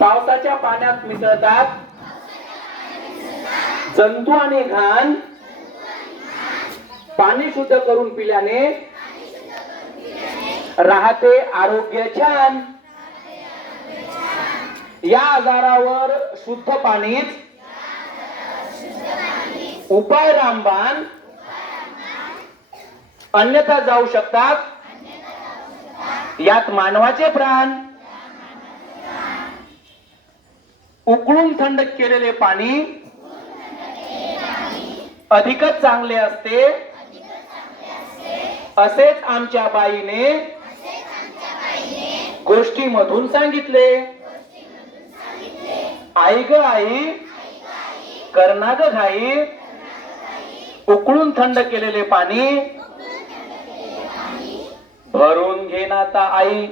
पावसाच्या पाण्यात मिसळतात. जंतू आणि घाण पाणी शुद्ध करून पिल्याने राहते आरोग्य छान. या आजारावर शुद्ध पाणीच उपाय रामबाण अन्यथा जाऊ शकतात. यात मानवाचे प्राण उकळून थंड केलेले पाणी अधिकच चांगले असते. असेच आमच्या बाईने गोष्टीमधून सांगितले. आई ग आई कर्ना ग घाई उकळून थंड केलेले पाणी भरून घे ना आता आई.